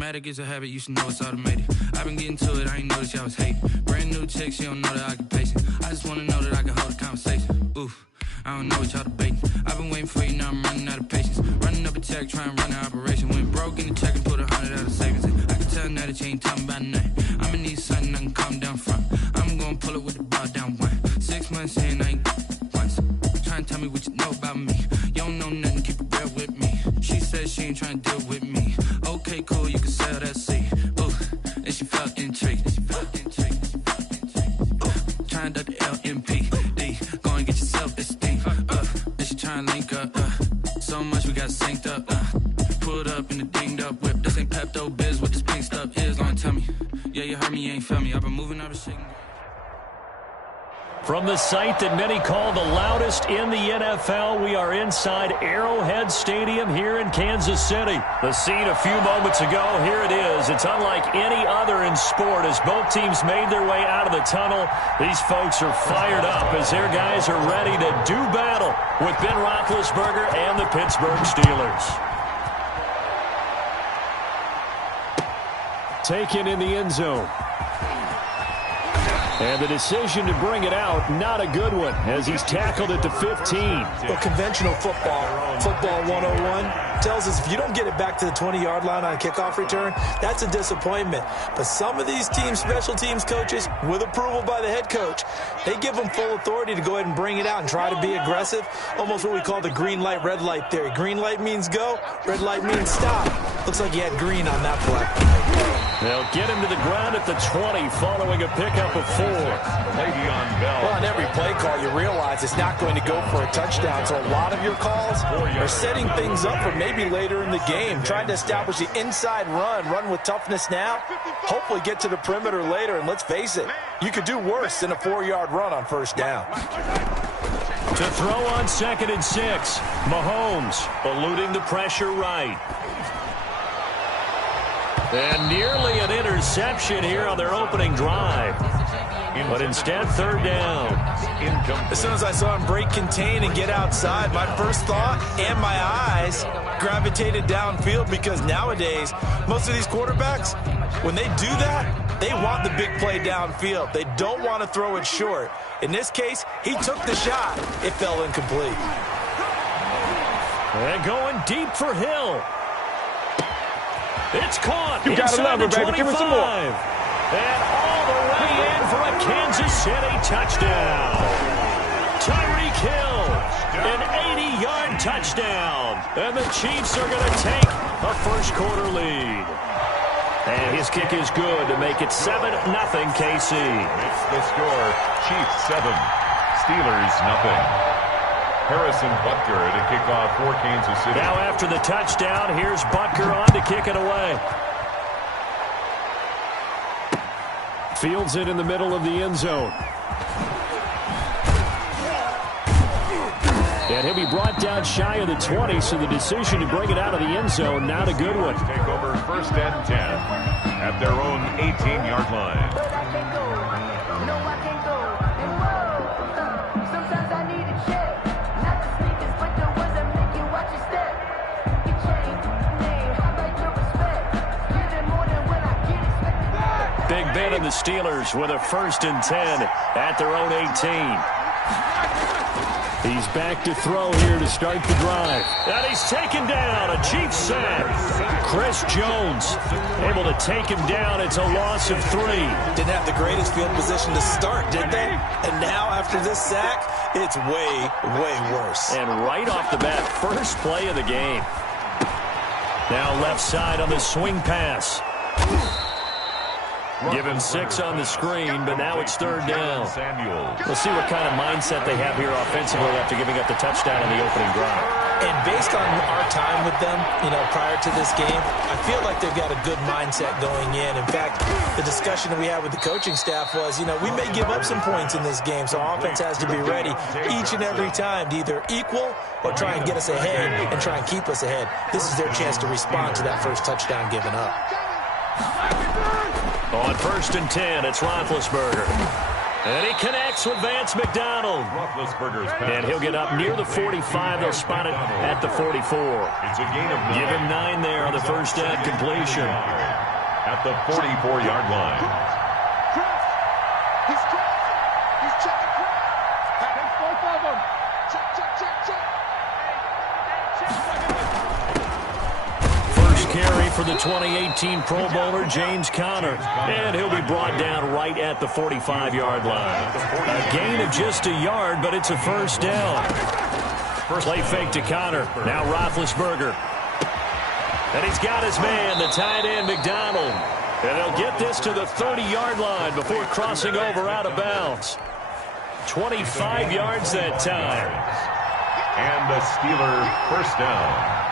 Automatic is a habit, you should know it's automated. I've been getting to it, I ain't noticed y'all was hating. Brand new chick, she don't know the occupation. I just wanna know that I can hold a conversation. Oof, I don't know what y'all debating. I've been waiting for you, now I'm running out of patience. Running up a check, trying to run an operation. Went broke in the check and put 100 out of savings. I can tell now that you ain't talking about nothing. I'ma need something I can calm down front. I'm gonna pull it with the bar down one. 6 months in, I ain't once. Trying to tell me what you know about me. You don't know nothing, keep it real with me. She said she ain't trying to deal with me. Okay, cool, you can sell that seed. Ooh, and she felt intrigued. Trying to duck the LMPD. Go and get yourself esteem. And she trying to link up. So much we got synced up. Pulled up in the dinged up whip. This ain't Pepto Biz, what this pink stuff is. Long tell me. Yeah, you heard me, you ain't felt me. I've been moving out of shaking. From the site that many call the loudest in the NFL, we are inside Arrowhead Stadium here in Kansas City. The scene a few moments ago, here it is. It's unlike any other in sport as both teams made their way out of the tunnel. These folks are fired up as their guys are ready to do battle with Ben Roethlisberger and the Pittsburgh Steelers. Taken in the end zone. And the decision to bring it out, not a good one, as he's tackled at the 15. Well, conventional football 101, tells us if you don't get it back to the 20-yard line on a kickoff return, that's a disappointment. But some of these teams, special teams coaches, with approval by the head coach, they give them full authority to go ahead and bring it out and try to be aggressive, almost what we call the green light, red light theory. Green light means go, red light means stop. Looks like he had green on that play. They'll get him to the ground at the 20 following a pickup of 4. Well, on every play call, you realize it's not going to go for a touchdown. So a lot of your calls are setting things up for maybe later in the game, trying to establish the inside run with toughness now, hopefully get to the perimeter later. And let's face it, you could do worse than a 4-yard run on first down. To throw on 2nd and 6, Mahomes eluding the pressure right. And nearly an interception here on their opening drive. But instead, 3rd down. As soon as I saw him break contain and get outside, my first thought and my eyes gravitated downfield, because nowadays, most of these quarterbacks, when they do that, they want the big play downfield. They don't want to throw it short. In this case, he took the shot. It fell incomplete. And going deep for Hill. It's caught. You gotta love it, baby. Give me some more. And all the way in for a Kansas City touchdown. Tyreek Hill, an 80-yard touchdown. And the Chiefs are going to take a first-quarter lead. And his kick is good to make it 7-0 KC. It's the score. Chiefs 7, Steelers 0. Harrison Butker to kick off for Kansas City. Now after the touchdown, here's Butker on to kick it away. Fields it in the middle of the end zone. And he'll be brought down shy of the 20, so the decision to bring it out of the end zone, not a good one. Take over 1st and 10 at their own 18-yard line. Big Ben and the Steelers with a 1st and 10 at their own 18. He's back to throw here to start the drive. And he's taken down. A Chiefs sack. Chris Jones able to take him down. It's a loss of 3. Didn't have the greatest field position to start, did they? And now after this sack, it's way, way worse. And right off the bat, first play of the game. Now left side on the swing pass. Give him 6 on the screen, but now it's 3rd down. We'll see what kind of mindset they have here offensively after giving up the touchdown on the opening drive. And based on our time with them, prior to this game, I feel like they've got a good mindset going in. In fact, the discussion that we had with the coaching staff was, we may give up some points in this game, so offense has to be ready each and every time to either equal or try and get us ahead and try and keep us ahead. This is their chance to respond to that first touchdown given up. On 1st and 10, it's Roethlisberger. And he connects with Vance McDonald. And he'll get up near the 45. They'll spot it at the 44. It's a gain of 9. Give him 9 there on the first down completion. At the 44-yard line. He's checking crap. There's both of them. Check. First carry for the 2018 Pro Bowler, James Conner. And he'll be brought down right at the 45-yard line. A gain of just a yard, but it's a first down. Play fake to Conner. Now Roethlisberger. And he's got his man, the tight end, McDonald. And they'll get this to the 30-yard line before crossing over out of bounds. 25 yards that time. And the Steeler first down.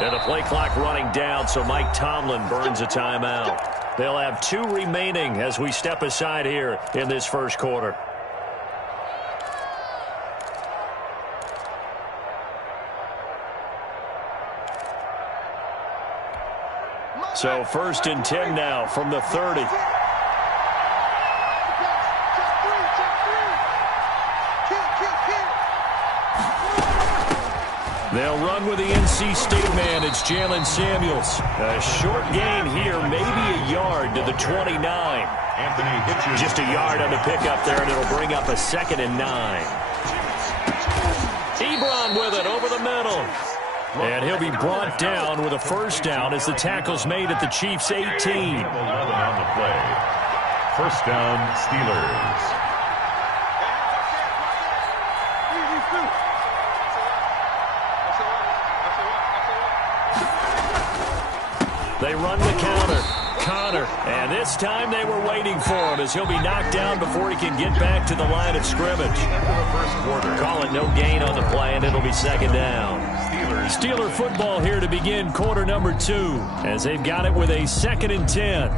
And the play clock running down, so Mike Tomlin burns a timeout. They'll have 2 remaining as we step aside here in this first quarter. So 1st and 10 now from the 30. They'll run with the NC State man. It's Jalen Samuels. A short gain here, maybe a yard to the 29. Anthony Hitchens. Just a yard on the pickup there, and it'll bring up a 2nd and 9. Ebron with it over the middle. And he'll be brought down with a first down as the tackle's made at the Chiefs' 18. 11 on the play. First down, Steelers. They run the counter. Conner. And this time they were waiting for him as he'll be knocked down before he can get back to the line of scrimmage. First quarter. Call it no gain on the play, and it'll be 2nd down. Steeler football here to begin quarter number 2 as they've got it with a 2nd and 10.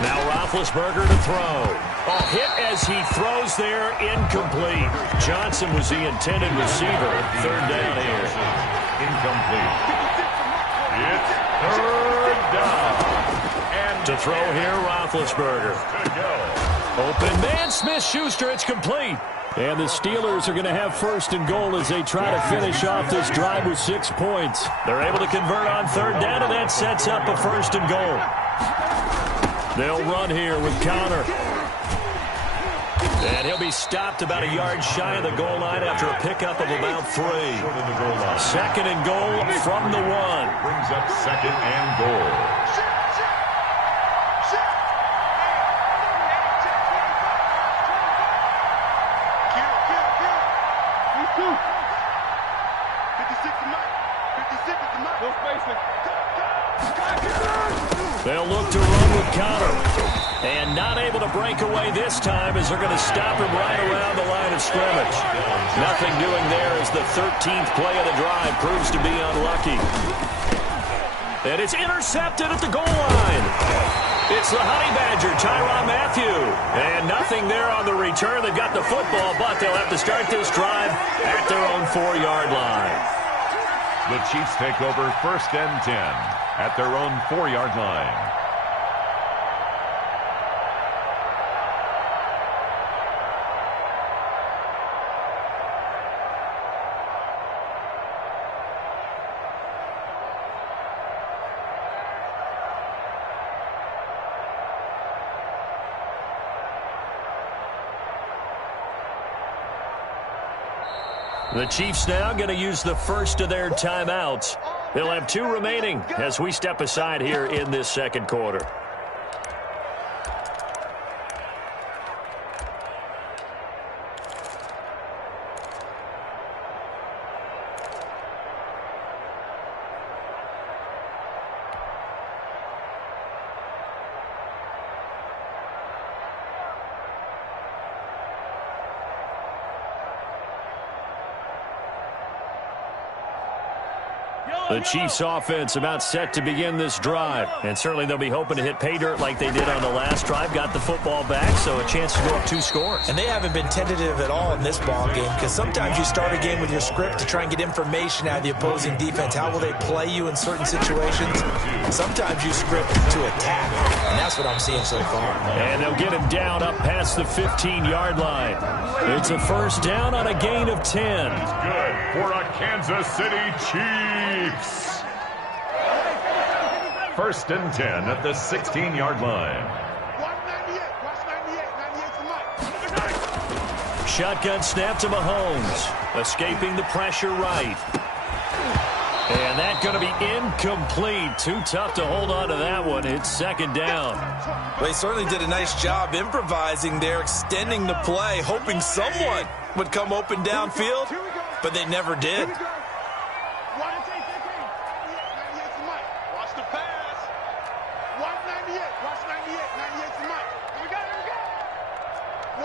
Now Roethlisberger to throw. Oh, hit as he throws there, incomplete. Johnson was the intended receiver. 3rd down here. Incomplete. It's 3rd down. And to throw here, Roethlisberger. Good go. Open man, Smith-Schuster, it's complete. And the Steelers are going to have 1st and goal as they try to finish off this drive with 6 points. They're able to convert on 3rd down, and that sets up a 1st and goal. They'll run here with Conner. And he'll be stopped about a yard shy of the goal line after a pickup of about 3. 2nd and goal from the 1. Brings up 2nd and goal. They'll look to run with Conner. And not able to break away this time as they're going to stop him right around the line of scrimmage. Nothing doing there as the 13th play of the drive proves to be unlucky. And it's intercepted at the goal line. It's the Honey Badger, Tyrann Mathieu. And nothing there on the return. They've got the football, but they'll have to start this drive at their own 4-yard line. The Chiefs take over 1st and 10 at their own 4-yard line. The Chiefs now going to use the first of their timeouts. They'll have 2 remaining as we step aside here in this 2nd quarter. The Chiefs offense about set to begin this drive. And certainly they'll be hoping to hit pay dirt like they did on the last drive. Got the football back, so a chance to go up 2 scores. And they haven't been tentative at all in this ball game, because sometimes you start a game with your script to try and get information out of the opposing defense. How will they play you in certain situations? Sometimes you script to attack, and that's what I'm seeing so far. And they'll get him down up past the 15-yard line. It's a first down on a gain of 10. Good for a Kansas City Chiefs. First and 10 at the 16-yard line. Shotgun snap to Mahomes. Escaping the pressure right. And that's going to be incomplete. Too tough to hold on to that one. It's second down. Well, they certainly did a nice job improvising there, extending the play, hoping someone would come open downfield, but they never did. Watch the pass. 198. Watch 98. 98 to Mike. Here we go.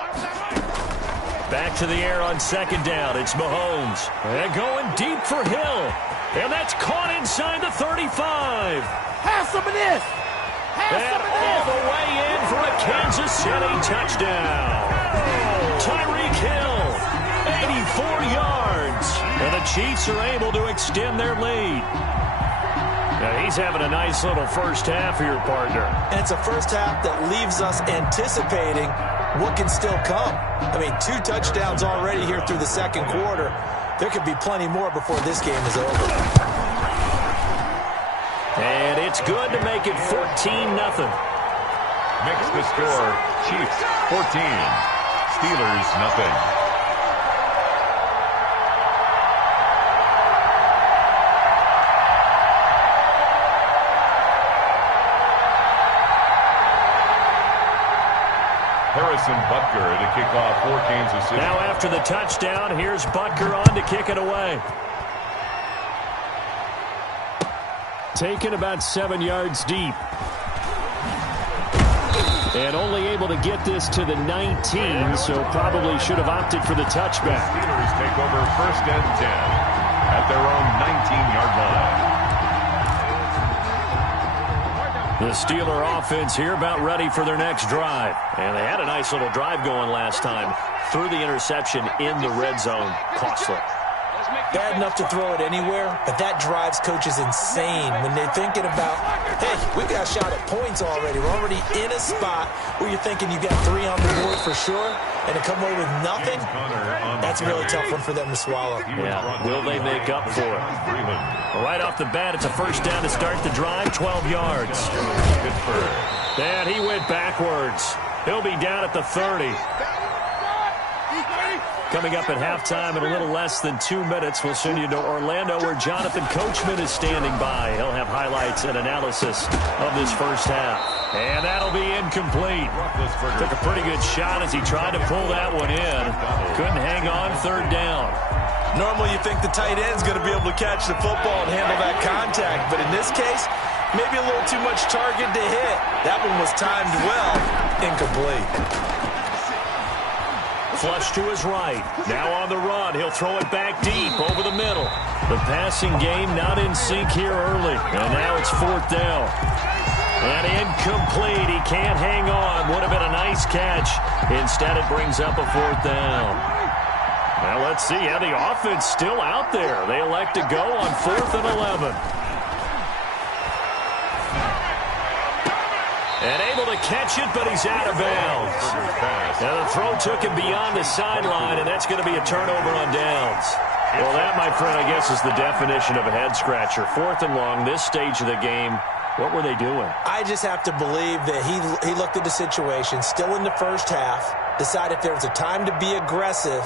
Watch that. Back to the air on second down. It's Mahomes. And going deep for Hill. And that's caught inside the 35. Have some of this. And all the way in for a Kansas City touchdown. Tyreek Hill, 84 yards. And the Chiefs are able to extend their lead. Now he's having a nice little first half here, partner. And it's a first half that leaves us anticipating what can still come. I mean, 2 touchdowns already here through the second quarter. There could be plenty more before this game is over. And it's good to make it 14-0. Makes the score Chiefs 14, Steelers nothing. Harrison Butker to kick off for Kansas City. Now after the touchdown, here's Butker on to kick it away. Taken about 7 yards deep. And only able to get this to the 19, so probably should have opted for the touchback. The Steelers take over first and 10 at their own 19-yard line. The Steeler offense here about ready for their next drive. And they had a nice little drive going last time. Threw the interception in the red zone. Costly. Bad enough to throw it anywhere, but that drives coaches insane when they're thinking about, hey, we got a shot at points already. We're already in a spot where you're thinking you got 3 on the board for sure, and to come away with nothing, that's a really tough one for them to swallow. Yeah, will they make up for it? Right off the bat, it's a first down to start the drive, 12 yards. And he went backwards. He'll be down at the 30. Coming up at halftime in a little less than 2 minutes, we'll send you to Orlando where Jonathan Coachman is standing by. He'll have highlights and analysis of this first half. And that'll be incomplete. Took a pretty good shot as he tried to pull that one in. Couldn't hang on, third down. Normally you think the tight end's going to be able to catch the football and handle that contact, but in this case, maybe a little too much target to hit. That one was timed well, incomplete. Flush to his right. Now on the run. He'll throw it back deep over the middle. The passing game not in sync here early. And now it's fourth down. And incomplete. He can't hang on. Would have been a nice catch. Instead, it brings up a fourth down. Now let's see. Yeah, the offense still out there. They elect to go on 4th and 11. And able to catch it, but he's out of bounds. Now the throw took him beyond the sideline, and that's going to be a turnover on downs. Well, that, my friend, I guess is the definition of a head-scratcher. 4th and long, this stage of the game. What were they doing? I just have to believe that he looked at the situation, still in the first half, decided if there was a time to be aggressive,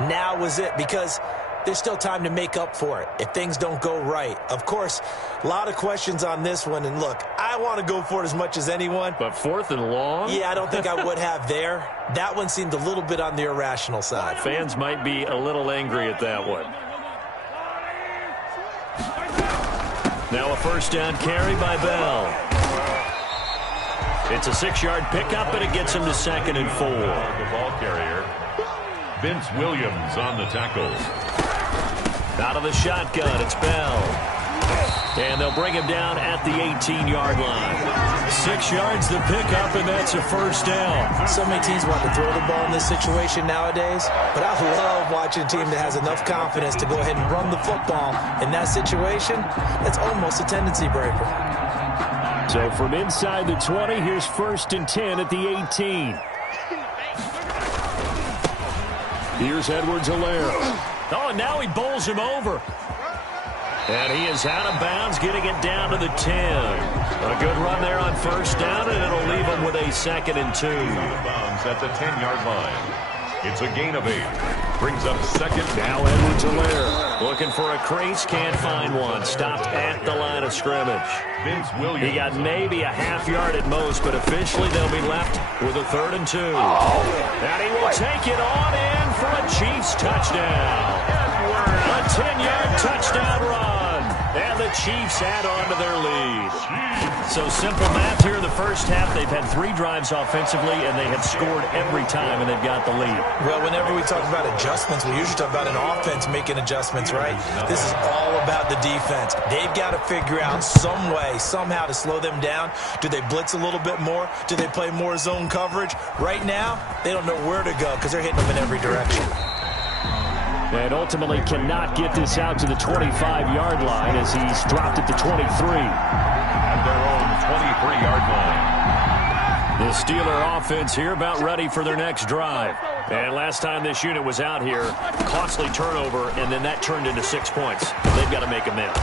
now was it, because there's still time to make up for it if things don't go right. Of course, a lot of questions on this one, and look, I want to go for it as much as anyone. But 4th and long? Yeah, I don't think I would have there. That one seemed a little bit on the irrational side. Fans might be a little angry at that one. Now a first down carry by Bell. It's a 6-yard pickup, and it gets him to 2nd and 4. The ball carrier, Vince Williams on the tackle. Out of the shotgun, it's Bell. And they'll bring him down at the 18-yard line. 6 yards to pick up, and that's a first down. So many teams want to throw the ball in this situation nowadays, but I love watching a team that has enough confidence to go ahead and run the football. In that situation, that's almost a tendency breaker. So from inside the 20, here's 1st and 10 at the 18. Here's Edwards-Helaire. Oh, and now he bowls him over. And he is out of bounds, getting it down to the 10. A good run there on 1st down, and it'll leave him with a 2nd and 2. Out of bounds at the 10-yard line. It's a gain of 8. Brings up 2nd. Now Edwards-Helaire looking for a crease, can't find one. Stopped at the line of scrimmage. Vince Williams. He got maybe a half yard at most, but officially they'll be left with a 3rd and 2. And he will take it on in for a Chiefs touchdown. A 10-yard touchdown run. And the Chiefs add on to their lead. So simple math here in the first half. They've had 3 drives offensively, and they have scored every time, and they've got the lead. Well, whenever we talk about adjustments, we usually talk about an offense making adjustments, right? This is all about the defense. They've got to figure out some way, somehow to slow them down. Do they blitz a little bit more? Do they play more zone coverage? Right now, they don't know where to go because they're hitting them in every direction. And ultimately cannot get this out to the 25-yard line as he's dropped it to 23. At their own 23-yard line. The Steeler offense here about ready for their next drive. And last time this unit was out here, costly turnover, and then that turned into 6 points. They've got to make amends.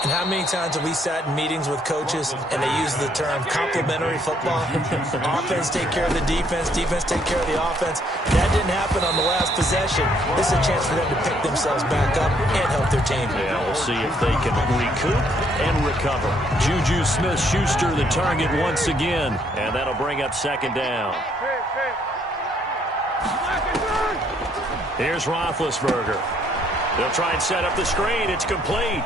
And how many times have we sat in meetings with coaches and they use the term complementary football? Offense take care of the defense, defense take care of the offense. That didn't happen on the last possession. This is a chance for them to pick themselves back up and help their team. Yeah, we'll see if they can recoup and recover. Juju Smith-Schuster the target once again, and that'll bring up 2nd down. Here's Roethlisberger. They'll try and set up the screen. It's complete.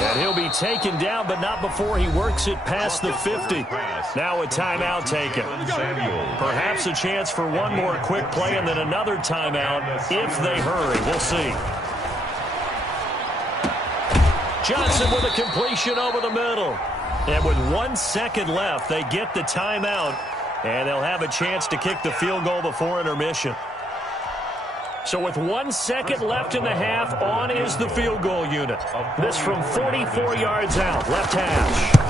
And he'll be taken down, but not before he works it past the 50. Now a timeout taken. Perhaps a chance for one more quick play and then another timeout if they hurry. We'll see. Johnson with a completion over the middle. And with 1 second left, they get the timeout. And they'll have a chance to kick the field goal before intermission. So with 1 second left in the half, on is the field goal unit. This from 44 yards out, left hash.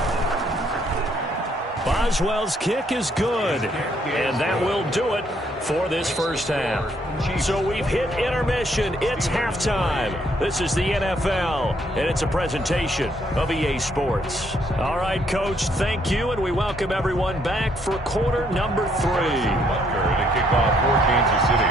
Boswell's kick is good, and that will do it for this first half. So we've hit intermission. It's halftime. This is the NFL, and it's a presentation of EA Sports. All right, Coach, thank you, and we welcome everyone back for quarter number 3. To kick off for Kansas City.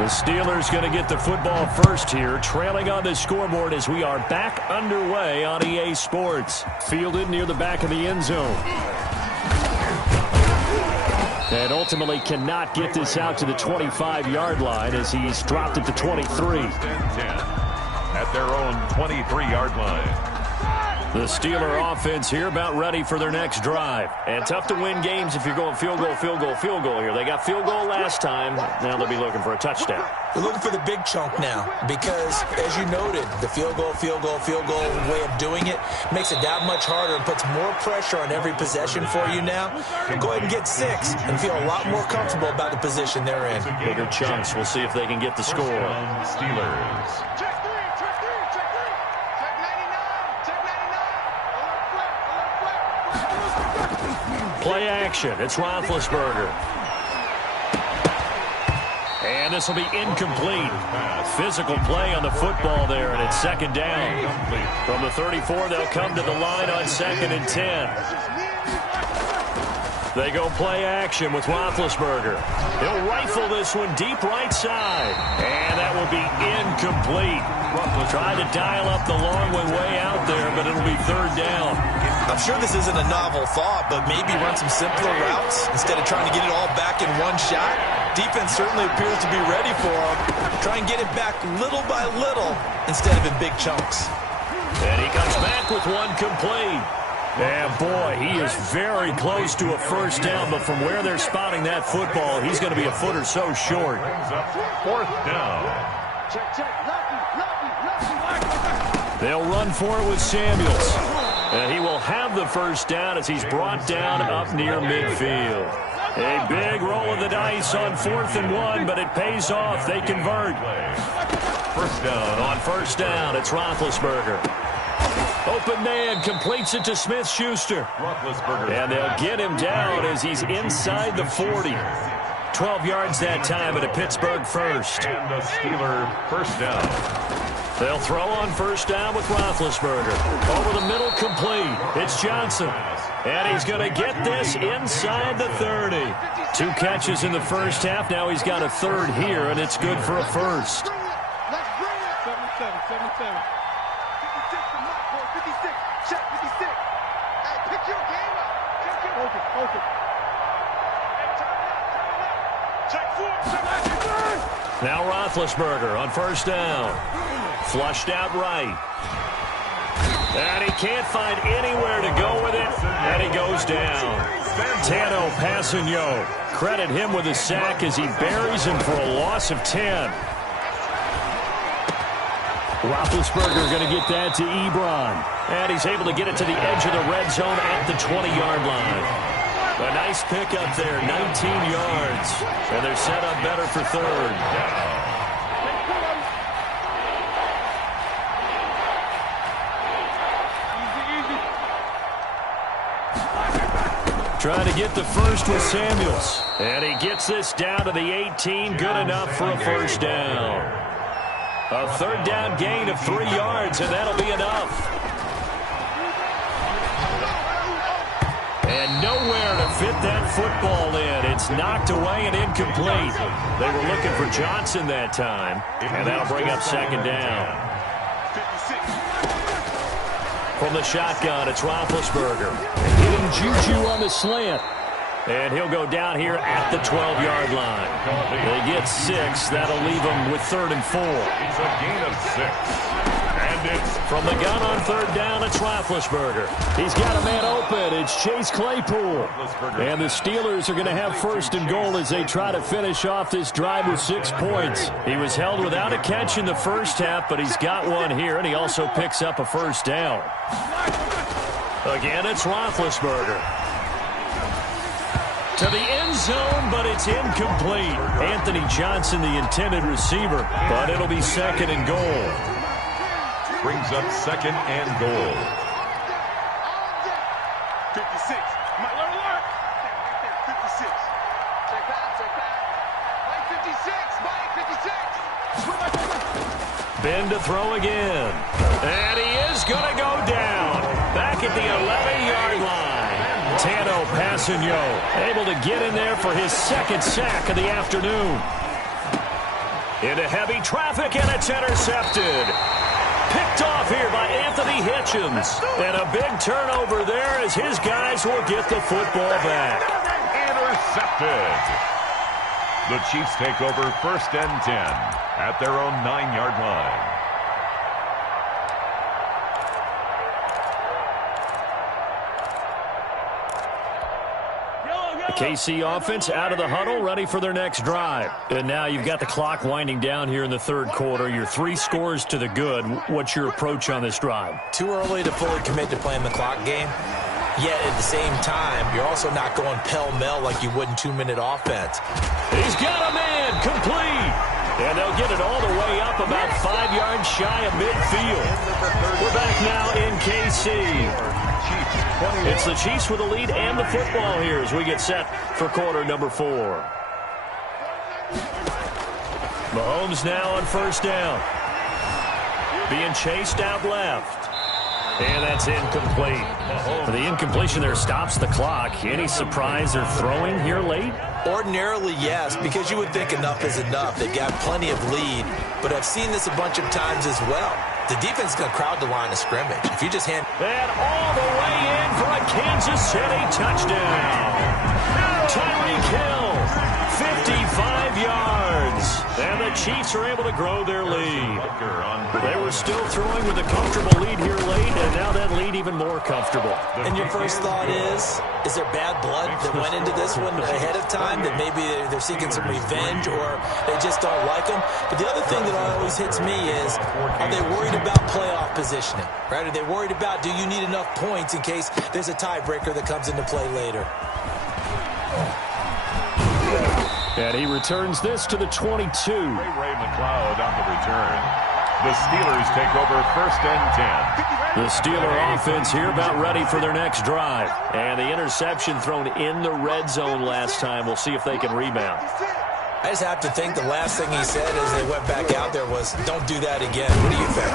The Steelers going to get the football first here, trailing on the scoreboard as we are back underway on EA Sports. Fielded near the back of the end zone. And ultimately cannot get this out to the 25-yard line as he's dropped it to 23. At their own 23-yard line. The Steeler offense here about ready for their next drive. And tough to win games if you're going field goal, field goal, field goal here. They got field goal last time. Now they'll be looking for a touchdown. They're looking for the big chunk now because, as you noted, the field goal way of doing it makes it that much harder and puts more pressure on every possession for you now. Go ahead and get 6 and feel a lot more comfortable about the position they're in. Bigger chunks. We'll see if they can get the score. Steelers. Play action. It's Roethlisberger. And this will be incomplete. Physical play on the football there, and it's 2nd down. From the 34, they'll come to the line on 2nd and 10. They go play action with Roethlisberger. He'll rifle this one deep right side. And that will be incomplete. Tried to dial up the long one way out there, but it'll be 3rd down. I'm sure this isn't a novel thought, but maybe run some simpler routes instead of trying to get it all back in one shot. Defense certainly appears to be ready for him. Try and get it back little by little instead of in big chunks. And he comes back with one complete. And boy, he is very close to a first down, but from where they're spotting that football, he's going to be a foot or so short. Fourth down. They'll run for it with Samuels. And he will have the first down as he's brought down up near midfield. A big roll of the dice on 4th and 1, but it pays off. They convert. First down. On first down, it's Roethlisberger. Open man, completes it to Smith-Schuster. And they'll get him down as he's inside the 40. 12 yards that time at a Pittsburgh first. And the Steeler first down. They'll throw on first down with Roethlisberger. Over the middle, complete. It's Johnson. And he's going to get this inside the 30. 2 catches in the first half. Now he's got a third here, and it's good for a first. 7-7. 56. Check 56. Hey, pick your game up. Check it. Okay. Hey, turn it up. Check 4. Now Roethlisberger on first down. Flushed out right. And he can't find anywhere to go with it. And he goes down. Tano Passigno. Credit him with a sack as he buries him for a loss of 10. Roethlisberger going to get that to Ebron. And he's able to get it to the edge of the red zone at the 20-yard line. A nice pickup there, 19 yards. And they're set up better for third. Trying to get the first with Samuels. And he gets this down to the 18. Good enough for a first down. A third down gain of 3 yards, and that'll be enough. And nowhere to fit that football in. It's knocked away and incomplete. They were looking for Johnson that time, and that'll bring up second down. From the shotgun, it's Roethlisberger. Getting Juju on the slant. And he'll go down here at the 12-yard line. They get 6. That'll leave them with 3rd and 4. It's a gain of 6. And it's from the gun on third down, it's Roethlisberger. He's got a man open. It's Chase Claypool. And the Steelers are going to have 1st and goal as they try to finish off this drive with 6 points. He was held without a catch in the first half, but he's got one here, and he also picks up a first down. Again, it's Roethlisberger. To the end zone, but it's incomplete. Anthony Johnson, the intended receiver, but it'll be 2nd and goal. Brings up 2nd and goal. 56. Mike, alert. 56. Check back. Mike 56. Mike 56. Ben to throw again. And he is going to go down. Back at the 11-yard line. Tano Passigno able to get in there for his 2nd sack of the afternoon. Into heavy traffic, and it's intercepted. Picked off here by Anthony Hitchens. And a big turnover there as his guys will get the football back. Intercepted. The Chiefs take over 1st and 10 at their own 9-yard line. KC offense out of the huddle, ready for their next drive. And now you've got the clock winding down here in the 3rd quarter. You're 3 scores to the good. What's your approach on this drive? Too early to fully commit to playing the clock game. Yet at the same time, you're also not going pell-mell like you would in 2-minute offense. He's got a man, complete. And they'll get it all the way up about 5 yards shy of midfield. We're back now in KC. It's the Chiefs with the lead and the football here as we get set for quarter number 4. Mahomes now on first down. Being chased out left. And that's incomplete. The incompletion there stops the clock. Any surprise they're throwing here late? Ordinarily, yes, because you would think enough is enough. They've got plenty of lead, but I've seen this a bunch of times as well. The defense is going to crowd the line of scrimmage. If you just hand... And all the way in for a Kansas City touchdown. Tyreek Hill, 55 yards. And the Chiefs are able to grow their lead. They were still throwing with a comfortable lead here late, and now that lead even more comfortable. And your first thought is there bad blood that went into this one ahead of time, that maybe they're seeking some revenge or they just don't like them? But the other thing that always hits me is, are they worried about playoff positioning? Right? Are they worried about, do you need enough points in case there's a tiebreaker that comes into play later? And he returns this to the 22. Ray McLeod on the return. The Steelers take over 1st and 10. The Steeler offense here about ready for their next drive. And the interception thrown in the red zone last time. We'll see if they can rebound. I just have to think the last thing he said as they went back out there was, don't do that again. What do you think?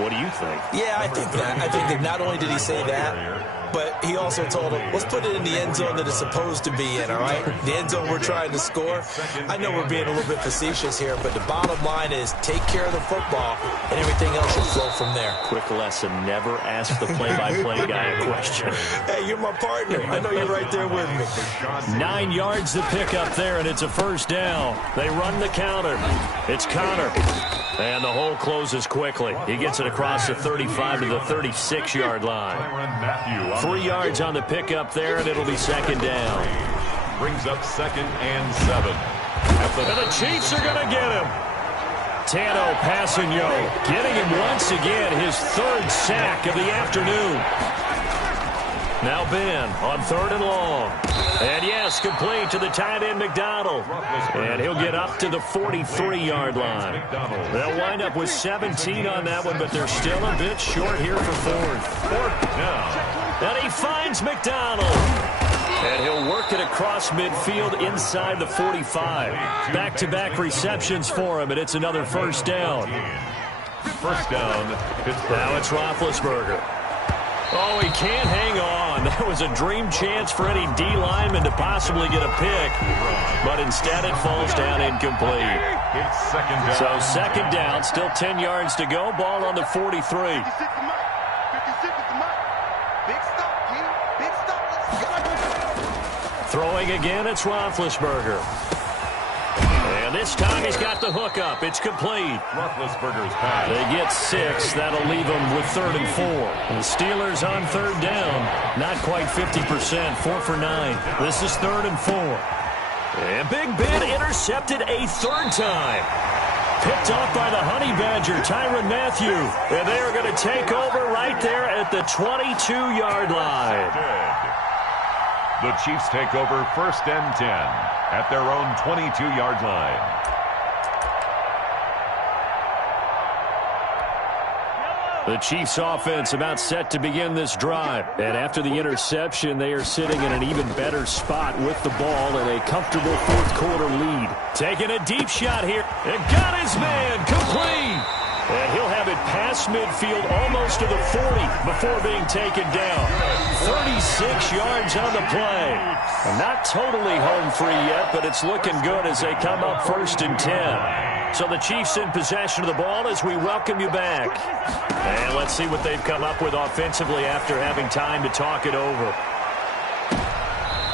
What do you think? Yeah, I think that. I think that not only did he say that, but he also told him, let's put it in the end zone that it's supposed to be in, all right? The end zone we're trying to score. I know we're being a little bit facetious here, but the bottom line is take care of the football, and everything else should flow from there. Quick lesson, never ask the play-by-play guy a question. Hey, you're my partner. I know you're right there with me. 9 yards to pick up there, and it's a first down. They run the counter. It's Connor. And the hole closes quickly. He gets it across the 35 to the 36-yard line. 3 yards on the pickup there, and it'll be second down. Brings up 2nd and 7. And the Chiefs are going to get him. Tano Passanio getting him once again, his 3rd sack of the afternoon. Now Ben on 3rd and long. And yes, complete to the tight end McDonald. And he'll get up to the 43-yard line. They'll wind up with 17 on that one, but they're still a bit short here for 4th down. And he finds McDonald. And he'll work it across midfield inside the 45. Back-to-back receptions for him, and it's another first down. First down, Pittsburgh. Now it's Roethlisberger. Oh, he can't hang on. That was a dream chance for any D lineman to possibly get a pick. But instead it falls down incomplete. It's second down. So second down, still 10 yards to go. Ball on the 43. 56 the mic. 56 the mic. Big stop, King. Big stop. Let's go. Throwing again, it's Roethlisberger. And this time he's got the hook up. It's complete. Roethlisberger's pass. They get 6. That'll leave them with 3rd and 4. The Steelers on 3rd down. Not quite 50%. 4 for 9. This is 3rd and 4. And Big Ben intercepted a 3rd time. Picked off by the Honey Badger, Tyrann Mathieu. And they are going to take over right there at the 22-yard line. The Chiefs take over 1st and 10 at their own 22-yard line. The Chiefs offense about set to begin this drive. And after the interception, they are sitting in an even better spot with the ball in a comfortable 4th quarter lead. Taking a deep shot here. And got his man complete. And he'll have it past midfield almost to the 40 before being taken down. 36 yards on the play. Not totally home free yet, but it's looking good as they come up 1st and 10. So the Chiefs in possession of the ball as we welcome you back. And let's see what they've come up with offensively after having time to talk it over.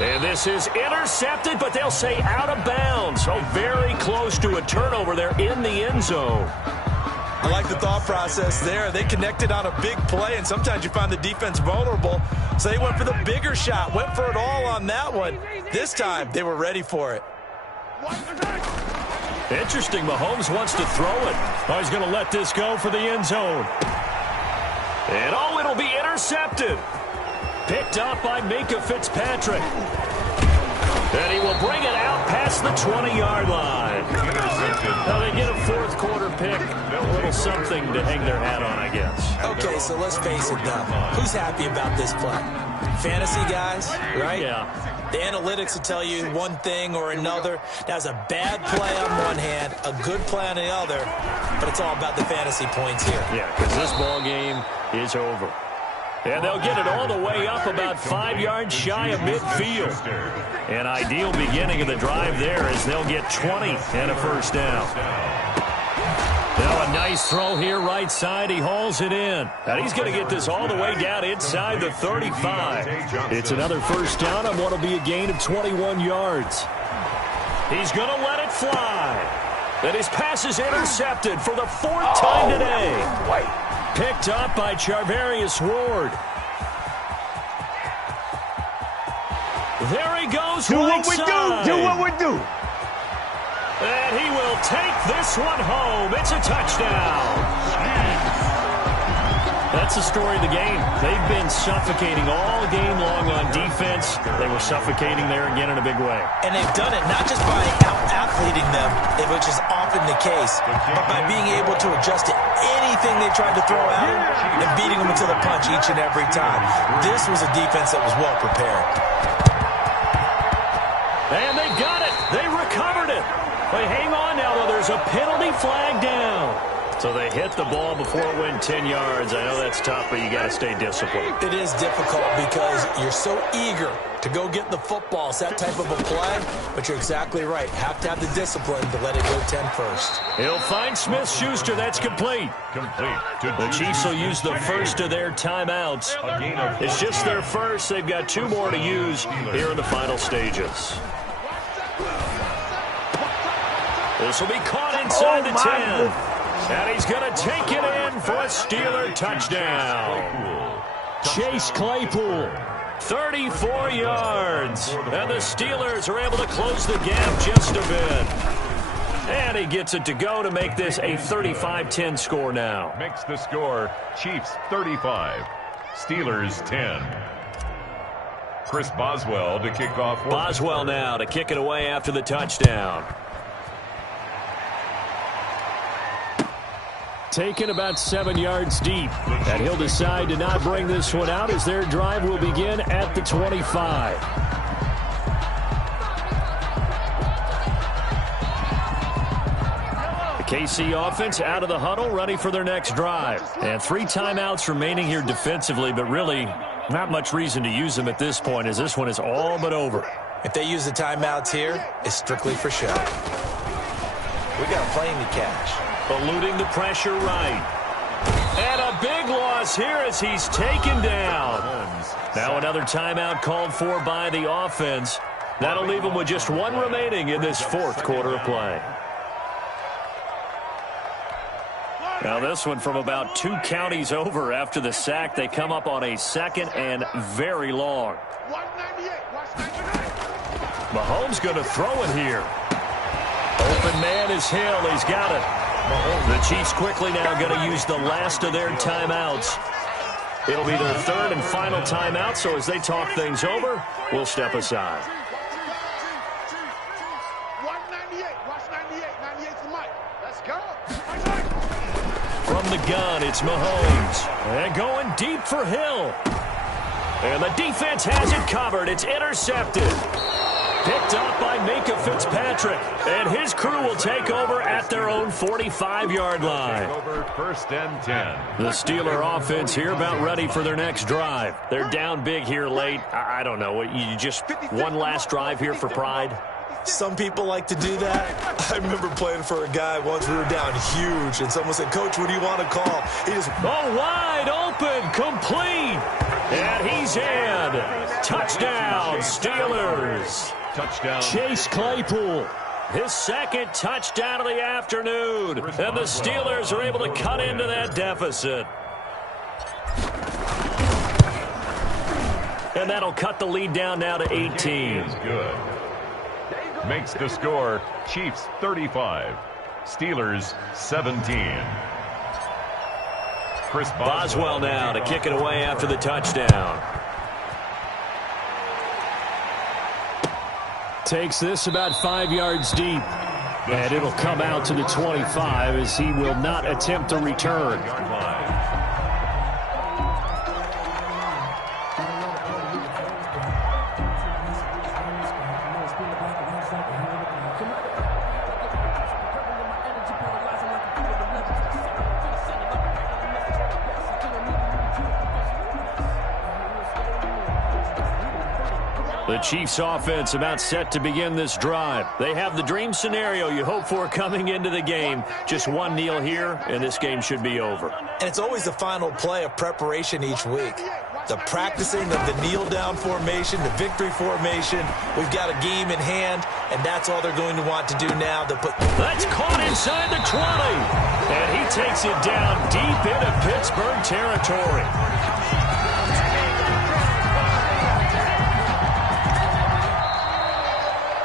And this is intercepted, but they'll say out of bounds. So very close to a turnover there in the end zone. I like the thought process there. They connected on a big play, and sometimes you find the defense vulnerable. So they went for the bigger shot, went for it all on that one. This time, they were ready for it. Interesting, Mahomes wants to throw it. Oh, he's going to let this go for the end zone. And oh, it'll be intercepted. Picked up by Minkah Fitzpatrick. And he will bring it out past the 20-yard line. Now they get a 4th quarter pick. A little something to hang their hat on, I guess. Okay, so let's face it, though. Who's happy about this play? Fantasy guys, right? Yeah. The analytics will tell you one thing or another. That's a bad play on one hand, a good play on the other, but it's all about the fantasy points here. Yeah, because this ball game is over. And they'll get it all the way up about 5 yards shy of midfield. An ideal beginning of the drive there as they'll get 20 and a first down. Now a nice throw here right side. He hauls it in. And he's going to get this all the way down inside the 35. It's another first down on what will be a gain of 21 yards. He's going to let it fly. And his pass is intercepted for the 4th time today. Picked up by Charvarius Ward. There he goes. Do right what we side. do. Do what we do. And he will take this one home. It's a touchdown. That's the story of the game. They've been suffocating all game long on defense. They were suffocating there again in a big way. And they've done it not just by out-athleting them, which is often the case, but by being able to adjust to anything they tried to throw at them and beating them into the punch each and every time. This was a defense that was well prepared. And they got it. They recovered it. But hang on now, though. There's a penalty flag down. So they hit the ball before it went 10 yards. I know that's tough, but you got to stay disciplined. It is difficult because you're so eager to go get the football. It's that type of a play, but you're exactly right. Have to have the discipline to let it go 10 first. He'll find Smith-Schuster. That's complete. The Chiefs will use the first of their timeouts. It's just their first. They've got 2 more to use here in the final stages. This will be caught inside the 10. And he's going to take it in for a Steeler touchdown. Chase Claypool, 34 yards. And the Steelers are able to close the gap just a bit. And he gets it to go to make this a 35-10 score now. Makes the score Chiefs 35, Steelers 10. Chris Boswell to kick off. Boswell now to kick it away after the touchdown. Taken about 7 yards deep. And he'll decide to not bring this one out as their drive will begin at the 25. The KC offense out of the huddle, ready for their next drive. And 3 timeouts remaining here defensively, but really not much reason to use them at this point as this one is all but over. If they use the timeouts here, it's strictly for show. We got a plane to catch. Eluding the pressure right. And a big loss here as he's taken down. Now another timeout called for by the offense. That'll leave him with just 1 remaining in this 4th quarter of play. Now this one from about 2 counties over after the sack. They come up on a 2nd and very long. Mahomes going to throw it here. Open man is Hill. He's got it. The Chiefs quickly now going to use the last of their timeouts. It'll be their 3rd and final timeout, so as they talk things over, we'll step aside. 198. Watch 98. 98's the mic. Let's go. From the gun, it's Mahomes. And going deep for Hill. And the defense has it covered. It's intercepted. Picked up by Minka Fitzpatrick. And his crew will take over at their own 45-yard line. Over 1st and 10. The Steeler offense here about ready for their next drive. They're down big here late. I don't know. You just one last drive here for pride? Some people like to do that. I remember playing for a guy once. We were down huge, and someone said, "Coach, what do you want to call?" He just... Oh, wide open, complete. And he's in. Touchdown, Steelers. Touchdown. Chase Claypool, his 2nd touchdown of the afternoon. And the Steelers are able to cut into that deficit. And that'll cut the lead down now to 18. Good. Makes the score Chiefs 35, Steelers 17. Chris Boswell now to kick it away after the touchdown. Takes this about 5 yards deep. And it'll come out to the 25 as he will not attempt a return. The Chiefs offense about set to begin this drive. They have the dream scenario you hope for coming into the game. Just 1 kneel here, and this game should be over. And it's always the final play of preparation each week. The practicing of the kneel-down formation, the victory formation. We've got a game in hand, and that's all they're going to want to do now. That's caught inside the 20. And he takes it down deep into Pittsburgh territory.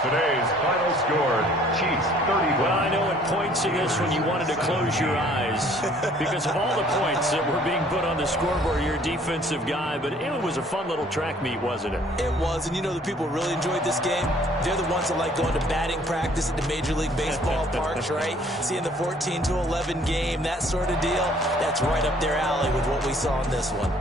Today's final score, Chiefs 31. Well, I know at points in this when you wanted to close your eyes because of all the points that were being put on the scoreboard. You're a defensive guy, but it was a fun little track meet, wasn't it? It was, and you know the people really enjoyed this game? They're the ones that like going to batting practice at the Major League Baseball parks, right? Seeing the 14-11 game, that sort of deal, that's right up their alley with what we saw in this one.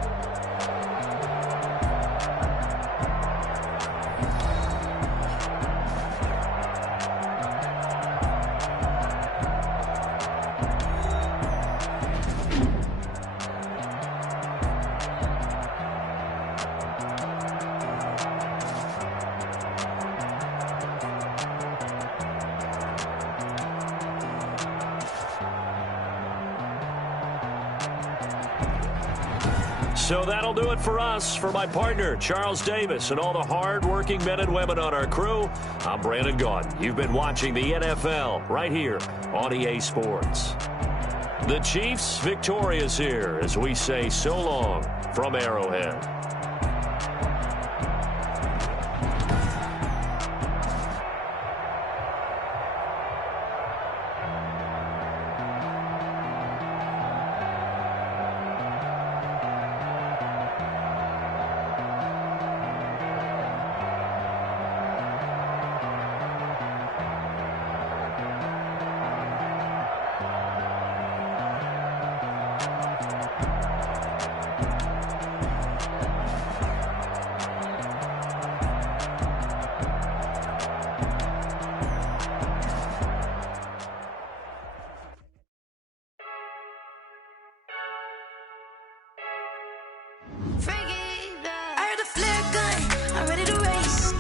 So that'll do it for us. For my partner, Charles Davis, and all the hard-working men and women on our crew, I'm Brandon Gaudin. You've been watching the NFL right here on EA Sports. The Chiefs victorious here as we say so long from Arrowhead. I heard the flare gun, I'm ready to race.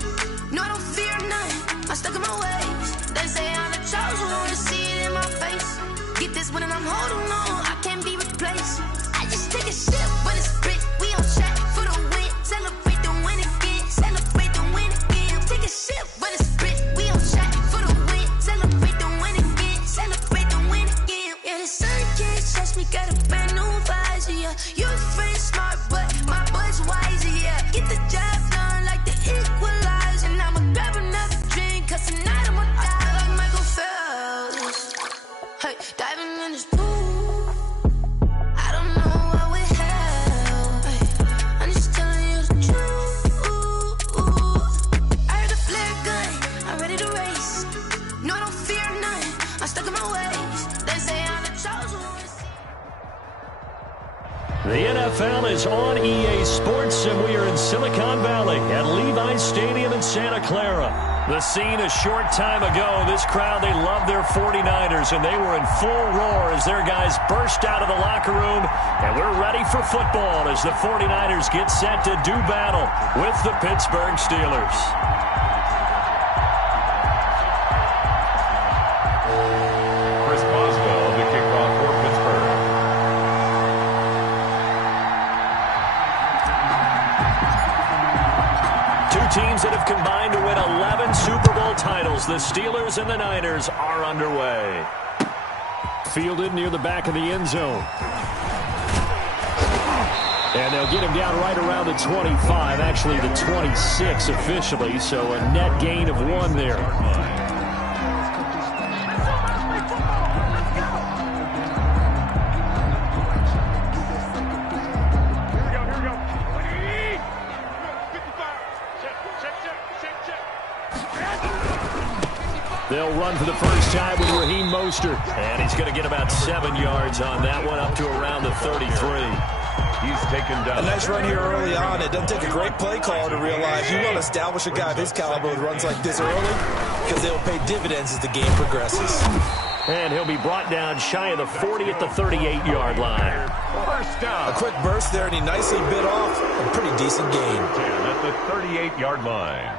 No, I don't fear none, I'm stuck in my ways. They say I'm the chosen one, to see it in my face. Get this one and I'm holding on, I can't be replaced. I just take a sip when it's split, we on track for the win. Celebrate the win again, celebrate the win again. Take a sip when it's split, we on track for the win. Celebrate the win again, celebrate the win again. Yeah, the sun can't touch me, got a brand new visor, yeah. You're friend smart, but my boy's wiser, yeah. Get the job done like the equalizer. And I'ma grab another drink, cause tonight I'ma die like Michael Phelps. Hey, diving in this pool, I don't know what would help. Hey, I'm just telling you the truth. I heard the flare gun, I'm ready to race. No, I don't fear none, I'm stuck in my ways. They say I'm the chosen one. The NFL is on EA Sports, and we are in Silicon Valley at Levi's Stadium in Santa Clara. The scene a short time ago, this crowd, they love their 49ers, and they were in full roar as their guys burst out of the locker room, and we're ready for football as the 49ers get set to do battle with the Pittsburgh Steelers. Chris Boswell to kick off for Pittsburgh. Two teams that have combined to win 11 Super Bowl titles. The Steelers and the Niners are underway. Fielded near the back of the end zone. And they'll get him down right around the 25, actually the 26 officially, so a net gain of 1 there. They'll run for the first time with Raheem Mostert. And he's going to get about 7 yards on that one, up to around the 33. He's taken down. A nice run here early on. It doesn't take a great play caller to realize you want to establish a guy of his caliber with runs like this early because they'll pay dividends as the game progresses. And he'll be brought down shy of the 40 at the 38-yard line. First down. A quick burst there, and he nicely bit off a pretty decent gain. 10 at the 38-yard line.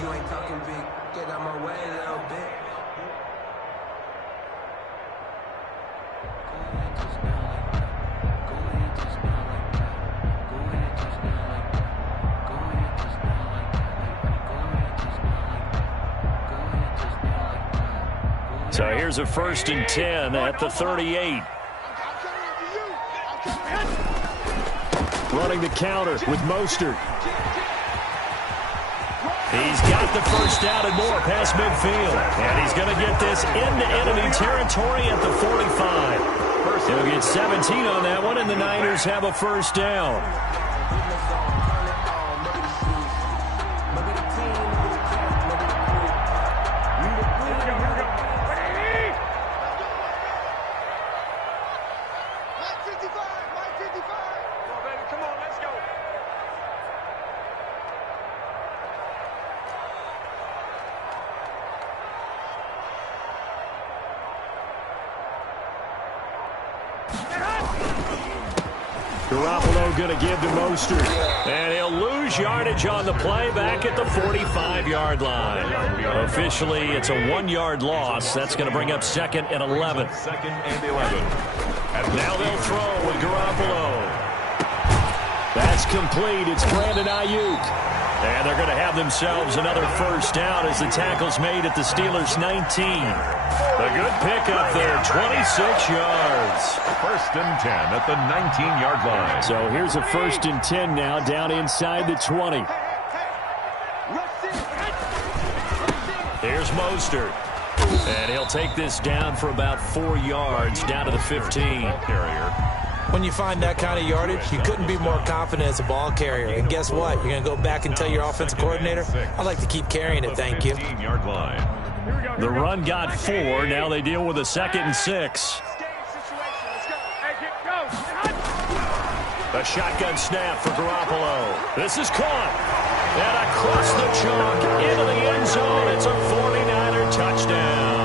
You ain't talking here's a 1st and 10 at the 38. Running the counter with Mostert. He's got the first down and more past midfield. And he's going to get this into enemy territory at the 45. He'll get 17 on that one, and the Niners have a first down. Garoppolo going to give to Mostert. And he'll lose yardage on the play back at the 45-yard line. Officially, it's a 1-yard loss. That's going to bring up 2nd and 11. 2nd and 11. Now they'll throw with Garoppolo. That's complete. It's Brandon Ayuk. And they're going to have themselves another first down as the tackle's made at the Steelers' 19. A good pickup there, 26 yards. 1st and 10 at the 19-yard line. So here's a 1st and 10 now down inside the 20. Here's Mostert. And he'll take this down for about 4 yards down to the 15. Carrier. When you find that kind of yardage, you couldn't be more confident as a ball carrier. And guess what? You're going to go back and tell your offensive coordinator, I'd like to keep carrying it, thank you. 15-yard line. The run got 4. Now they deal with a 2nd and 6. A shotgun snap for Garoppolo. This is caught. And across the chalk into the end zone. It's a 49er touchdown.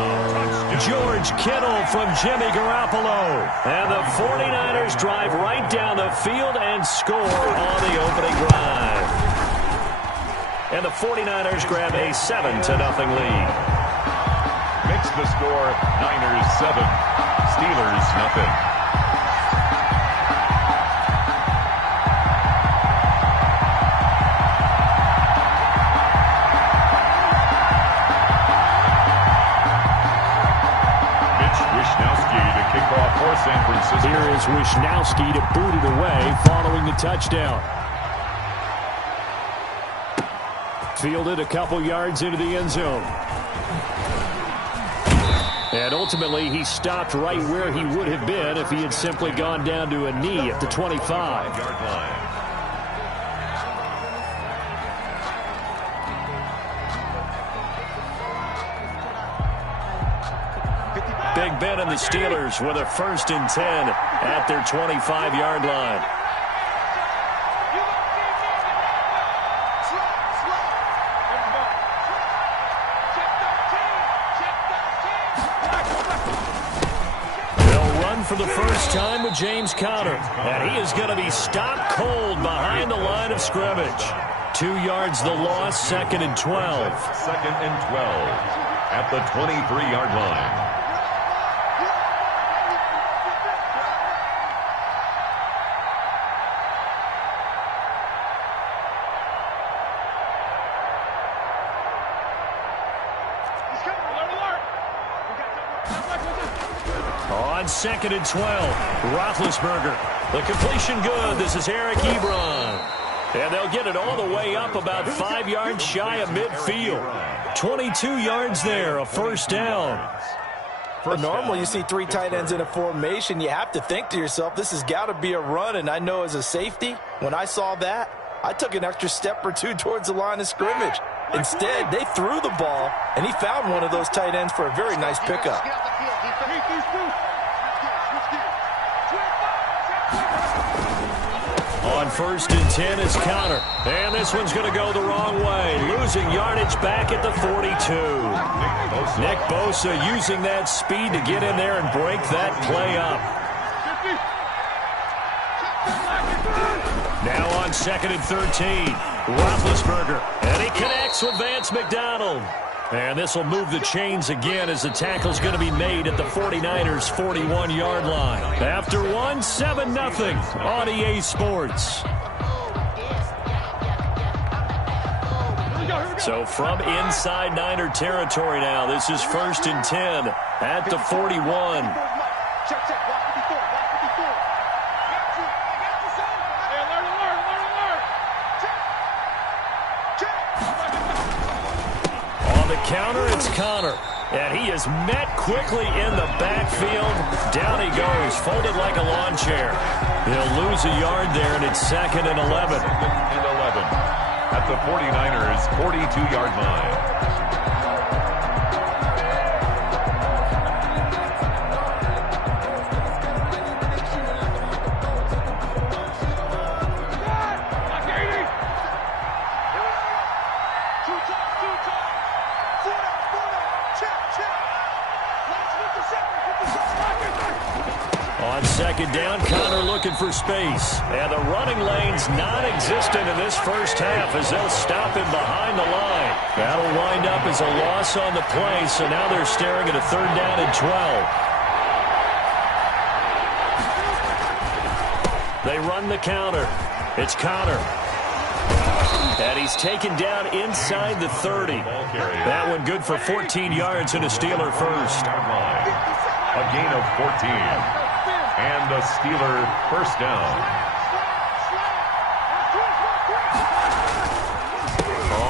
George Kittle from Jimmy Garoppolo. And the 49ers drive right down the field and score on the opening drive. And the 49ers grab a 7-0 lead. Makes the score Niners 7, Steelers nothing. San Francisco. Here is Wishnowski to boot it away following the touchdown. Fielded a couple yards into the end zone. And ultimately, he stopped right where he would have been if he had simply gone down to a knee at the 25-yard line. Big Ben and the Steelers with a 1st and 10 at their 25-yard line. They'll run for the first time with James Conner, and he is going to be stopped cold behind the line of scrimmage. 2 yards the loss, 2nd and 12. 2nd and 12 at the 23-yard line. On 2nd and 12, Roethlisberger. The completion good. This is Eric Ebron. And they'll get it all the way up about 5 yards shy of midfield. 22 yards there, a first down. Normally, you see 3 tight ends in a formation. You have to think to yourself, this has got to be a run. And I know as a safety, when I saw that, I took an extra step or 2 towards the line of scrimmage. Instead, they threw the ball, and he found one of those tight ends for a very nice pickup. On 1st and 10 is Conner. And this one's going to go the wrong way. Losing yardage back at the 42. Nick Bosa using that speed to get in there and break that play up. Now on 2nd and 13, Roethlisberger. And he connects with Vance McDonald. And this will move the chains again as the tackle's going to be made at the 49ers' 41-yard line. After one, 7-0 on EA Sports. So from inside Niner territory now, this is 1st and 10 at the 41. Check, check. Block 54. Block 54. I got you, son. Hey, alert. Check. On the counter, it's Connor. And he is met quickly in the backfield. Down he goes, folded like a lawn chair. He'll lose a yard there, and it's 2nd and 11. 2nd and 11 at the 49ers' 42-yard line. On 2nd down, Connor looking for space. And the running lane's non-existent in this first half as they'll stop him behind the line. That'll wind up as a loss on the play, so now they're staring at a 3rd down and 12. They run the counter. It's Connor. And he's taken down inside the 30. That one good for 14 yards and a Steeler first. A gain of 14. And a Steeler first down.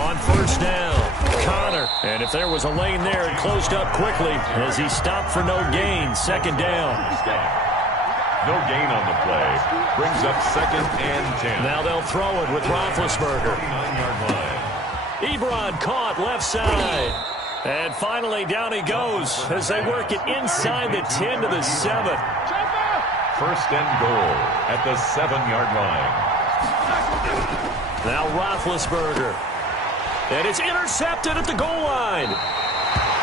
On 1st down, Connor. And if there was a lane there, it closed up quickly as he stopped for no gain. 2nd down. No gain on the play. Brings up 2nd and 10. Now they'll throw it with Roethlisberger. 9-yard line. Ebron caught left side. And finally down he goes as they work it inside the 10 to the 7. 1st and goal at the 7-yard line. Now Roethlisberger. And it's intercepted at the goal line.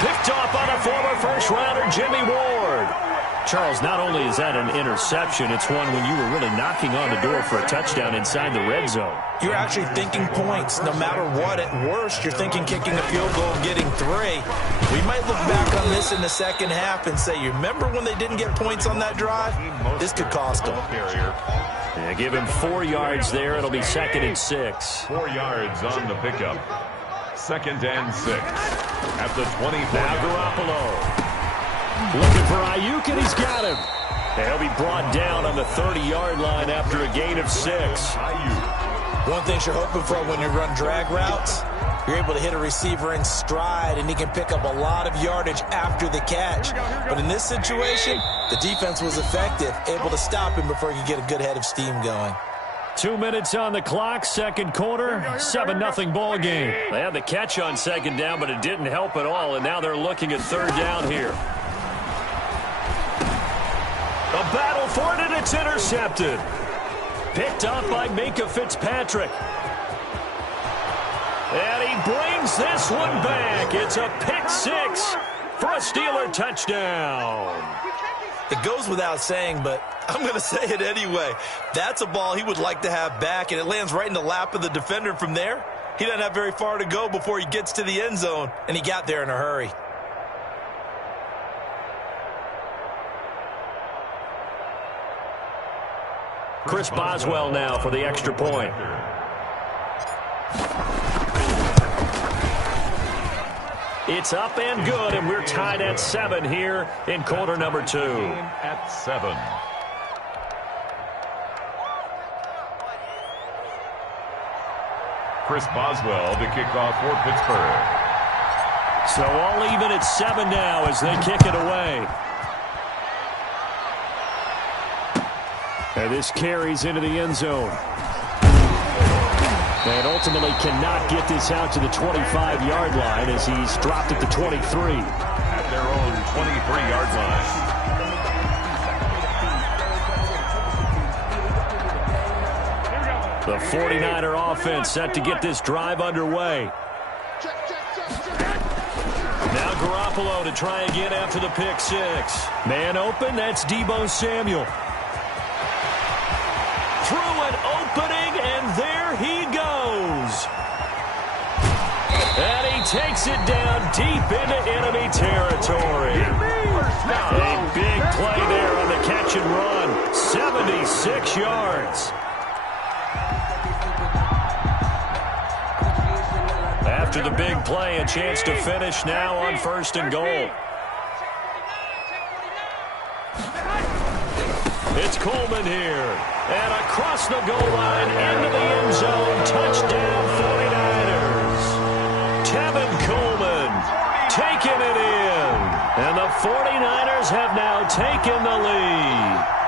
Picked off on a former first-rounder, Jimmy Ward. Charles, not only is that an interception, it's one when you were really knocking on the door for a touchdown inside the red zone. You're actually thinking points. No matter what, at worst, you're thinking kicking a field goal and getting 3. We might look back on this in the second half and say, you remember when they didn't get points on that drive? This could cost them. Yeah, give him 4 yards there. It'll be 2nd and 6. 4 yards on the pickup. 2nd and 6 at the 24. Now Garoppolo. Looking for Ayuk, and he's got him. He'll be brought down on the 30-yard line after a gain of 6. One thing you're hoping for when you run drag routes, you're able to hit a receiver in stride, and he can pick up a lot of yardage after the catch. But in this situation, the defense was effective, able to stop him before he could get a good head of steam going. 2 minutes on the clock, 2nd quarter, 7-0 ball game. They had the catch on 2nd down, but it didn't help at all, and now they're looking at 3rd down here. A battle for it, and it's intercepted. Picked up by Minkah Fitzpatrick. And he brings this one back. It's a pick 6 for a Steeler touchdown. It goes without saying, but I'm going to say it anyway. That's a ball he would like to have back, and it lands right in the lap of the defender from there. He doesn't have very far to go before he gets to the end zone, and he got there in a hurry. Chris Boswell now for the extra point. It's up and good, and we're tied at 7 here in quarter number 2. At 7. Chris Boswell to kick off for Pittsburgh. So all even at 7 now as they kick it away. And this carries into the end zone. And ultimately cannot get this out to the 25-yard line as he's dropped at the 23. At their own 23-yard line. The 49er offense set to get this drive underway. Now Garoppolo to try again after the pick 6. Man open, that's Deebo Samuel. Through an opening, and there he goes. And he takes it down deep into enemy territory. A big play there on the catch and run. 76 yards. After the big play, a chance to finish now on 1st and goal. It's Coleman here. And across the goal line into the end zone. Touchdown 49ers. Tevin Coleman taking it in. And the 49ers have now taken the lead.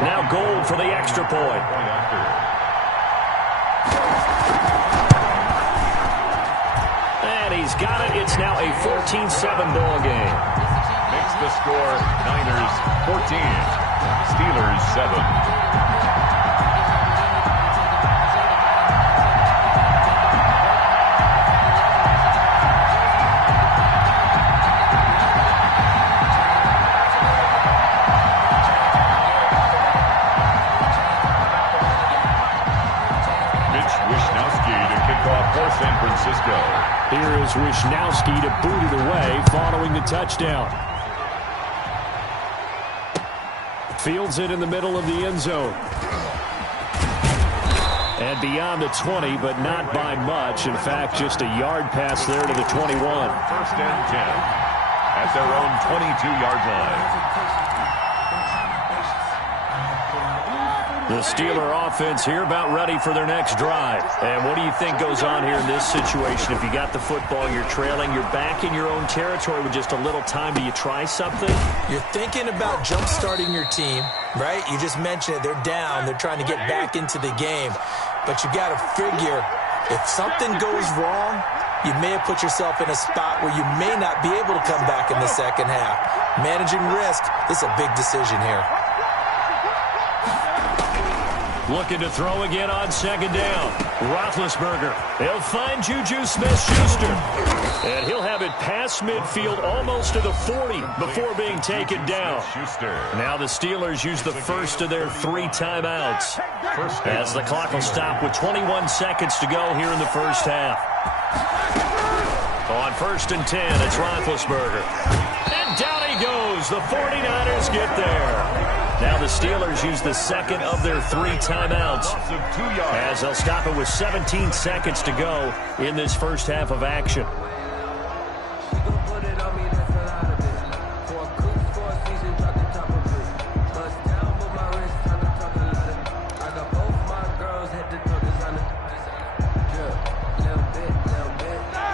Now goal for the extra point. And he's got it. It's now a 14-7 ball game. Makes the score Niners 14, Steelers 7. San Francisco. Here is Wishnowski to boot it away following the touchdown. Fields it in the middle of the end zone. And beyond the 20, but not by much. In fact, just a yard pass there to the 21. 1st and 10 at their own 22-yard line. The Steeler offense here about ready for their next drive. And what do you think goes on here in this situation? If you got the football, you're trailing, you're back in your own territory with just a little time. Do you try something? You're thinking about jump-starting your team, right? You just mentioned it. They're down. They're trying to get back into the game. But you got to figure, if something goes wrong, you may have put yourself in a spot where you may not be able to come back in the second half. Managing risk, this is a big decision here. Looking to throw again on 2nd down. Roethlisberger. He'll find Juju Smith-Schuster. And he'll have it past midfield almost to the 40 before being taken down. Now the Steelers use the first of their 3 timeouts. As the clock will stop with 21 seconds to go here in the first half. On 1st and 10, it's Roethlisberger. And down he goes. The 49ers get there. Now the Steelers use the second of their 3 timeouts as they'll stop it with 17 seconds to go in this first half of action.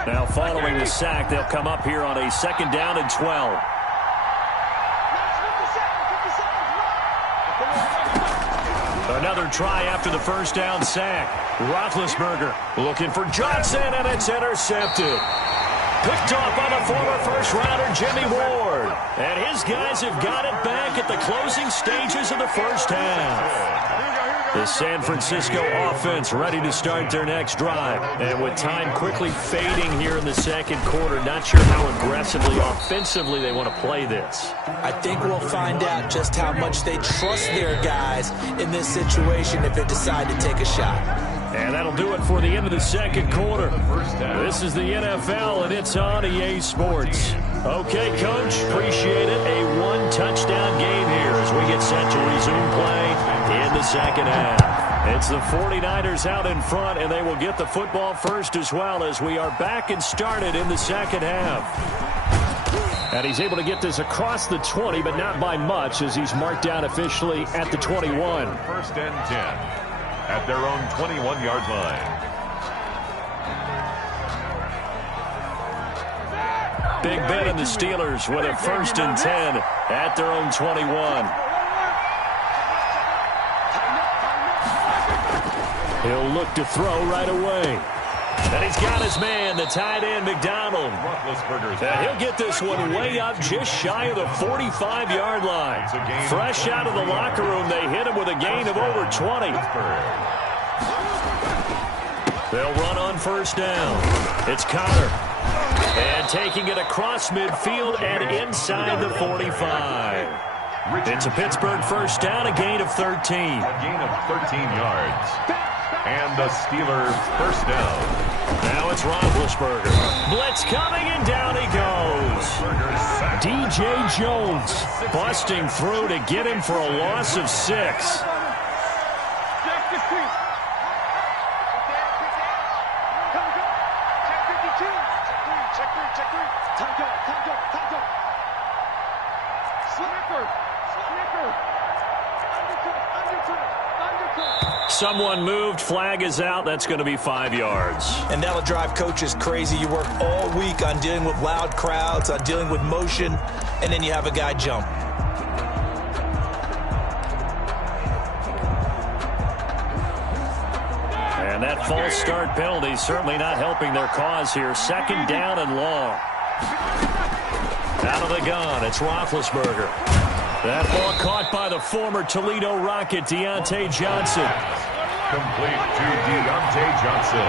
Now following the sack, they'll come up here on a 2nd down and 12. Another try after the first down sack. Roethlisberger looking for Johnson, and it's intercepted. Picked off by the former first-rounder Jimmy Ward. And his guys have got it back at the closing stages of the first half. The San Francisco offense ready to start their next drive. And with time quickly fading here in the second quarter, not sure how aggressively, offensively they want to play this. I think we'll find out just how much they trust their guys in this situation if they decide to take a shot. And that'll do it for the end of the second quarter. This is the NFL, and it's on EA Sports. Okay, Coach, appreciate it. A 1-touchdown game here as we get set to resume play in the second half. It's the 49ers out in front, and they will get the football first as well as we are back and started in the second half. And he's able to get this across the 20, but not by much as he's marked down officially at the 21. 1st and 10 at their own 21-yard line. Big Ben and the Steelers with a 1st and 10 at their own 21. He'll look to throw right away. And he's got his man, the tight end, McDonald. And he'll get this one way up just shy of the 45-yard line. Fresh out of the locker room, they hit him with a gain of over 20. They'll run on 1st down. It's Connor. And taking it across midfield and inside the 45. It's a Pittsburgh first down, a gain of 13. A gain of 13 yards. And a Steeler first down. Now it's Roethlisberger. Blitz coming, and down he goes. DJ Jones busting through to get him for a loss of 6. Someone moved, flag is out. That's going to be 5 yards. And that'll drive coaches crazy. You work all week on dealing with loud crowds, on dealing with motion, and then you have a guy jump. And that false start penalty certainly not helping their cause here. Second down and long. Out of the gun, it's Roethlisberger. That ball caught by the former Toledo Rocket, Deontay Johnson. Complete to Deontay Johnson.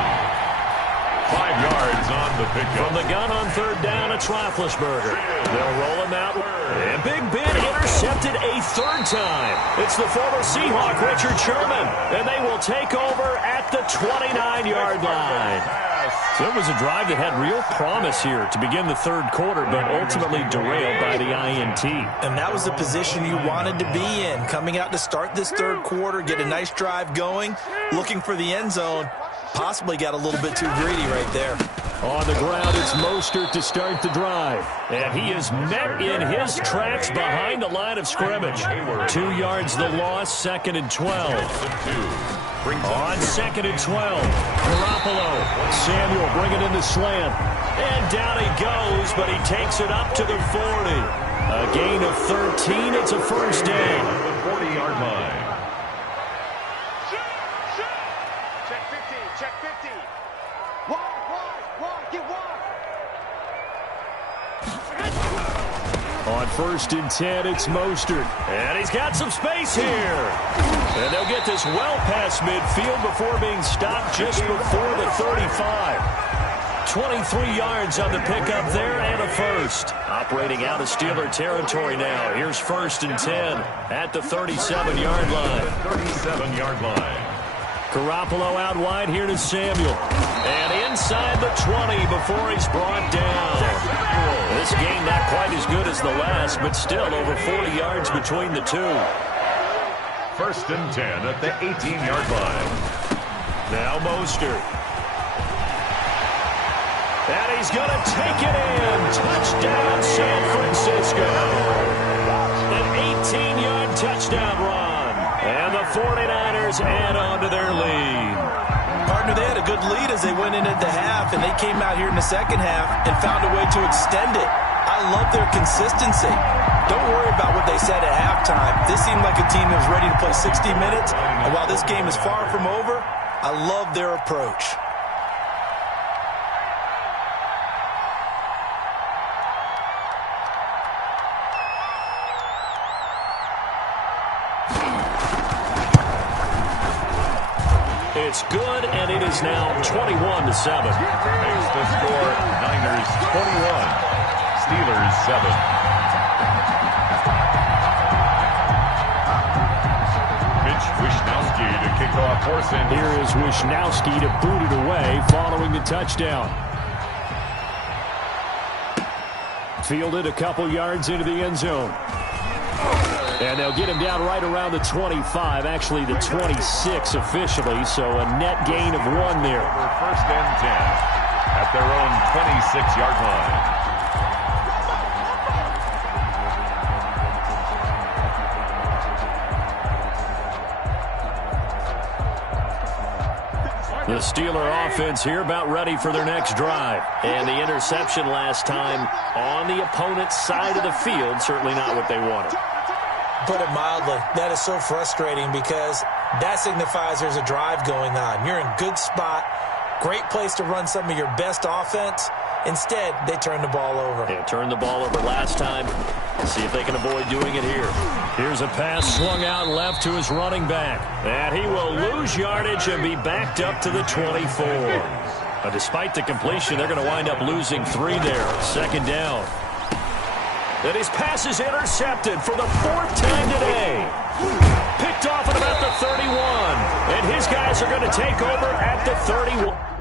5 yards on the pickup. From the gun on third down, it's Roethlisberger. They'll roll him out. And Big Ben intercepted a third time. It's the former Seahawk, Richard Sherman. And they will take over at the 29-yard line. So it was a drive that had real promise here to begin the third quarter, but ultimately derailed by the INT. And that was the position you wanted to be in, coming out to start this third quarter, get a nice drive going, looking for the end zone. Possibly got a little bit too greedy right there. On the ground, it's Mostert to start the drive. And he is met in his tracks behind the line of scrimmage. 2 yards the loss, 2nd and 12. On 2nd and 12, Garoppolo. Samuel bringing in the slant. And down he goes, but he takes it up to the 40. A gain of 13. It's a first down. The 40-yard line. Check 50, check 50. Wide, get wide. On 1st and 10, it's Mostert. And he's got some space here. And they'll get this well past midfield before being stopped just before the 35. 23 yards on the pickup there and a first. Operating out of Steeler territory now. Here's 1st and 10 at the 37-yard line. 37-yard line. Garoppolo out wide here to Samuel. And inside the 20 before he's brought down. This game not quite as good as the last, but still over 40 yards between the two. 1st and 10 at the 18-yard line. Now Mostert. And he's going to take it in. Touchdown, San Francisco. An 18-yard touchdown run. And the 49ers add on to their lead. Partner, they had a good lead as they went in at the half, and they came out here in the second half and found a way to extend it. I love their consistency. Don't worry about what they said at halftime. This seemed like a team that was ready to play 60 minutes, and while this game is far from over, I love their approach. It's good, and it is now 21-7. Makes the score Niners 21, Steelers 7. Mitch Wishnowsky to kick off for San Diego. Here is Wishnowsky to boot it away following the touchdown. Fielded a couple yards into the end zone. And they'll get him down right around the 25, actually the 26 officially, so a net gain of 1 there. 1st and 10 at their own 26-yard line. The Steeler offense here about ready for their next drive. And the interception last time on the opponent's side of the field, certainly not what they wanted. Put it mildly, that is so frustrating because that signifies there's a drive going on. You're in good spot, great place to run some of your best offense. Instead, they turn the ball over. Yeah, turned the ball over last time. See if they can avoid doing it here. Here's a pass swung out left to his running back. And he will lose yardage and be backed up to the 24. But despite the completion, they're going to wind up losing 3 there. 2nd down. And his pass is intercepted for the 4th time today. Picked off at about the 31. And his guys are going to take over at the 31.